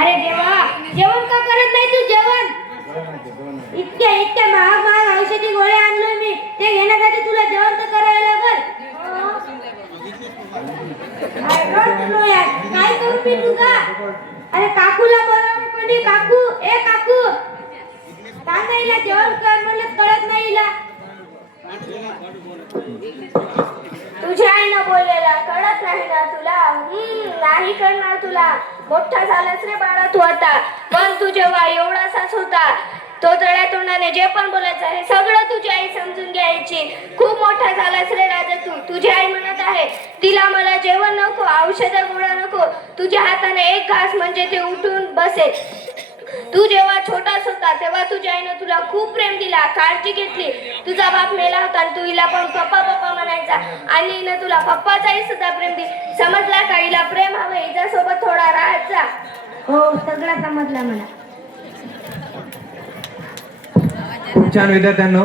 अरे देवा, जेवण का करत नाही तू? जेवण इतक्या महाग औषधी गोळ्या आणलोय मी, ते घेण्यासाठी तुला जेवण तर करायला लागल. काय करू मी तुझा? अरे काकूला बोलावं कोणी. काकू, ए काकू, सांगा हिला जेवण कर म्हणलं, कळत नाही हिला. तुझ्या आईनं बोललेला कळत नाही ना तुला? नाही करणार तुला. मोठा झालास रे बाळा तू आता. पण तू जेव्हा एवढासाच होता, तो तळ्या तोंडाने जे पण बोलायचं हे सगळं तुझी आई समजून घ्यायची. खूप मोठा झालास रे राजा तू. तुझी आई म्हणत आहे तिला मला जेवण नको, औषध गोळ्या नको, तुझ्या हाताने एक घास म्हणजे ते उठून बसेल. तू जेव्हा छोटाच होता तेव्हा तुझ्या आईनं तुला खूप प्रेम दिला, काळजी घेतली. तुझा बाप मेला होता आणि तू हिला पण पप्पा पप्पा म्हणायचा आणि हिनं तुला पप्पाचाही सुद्धा प्रेम दिला. समजला का? हिला प्रेम हवं, हिच्यासोबत थोडा राहायचा. हो, सगळं समजलं मला. खूप छान विद्यार्थ्यांनो.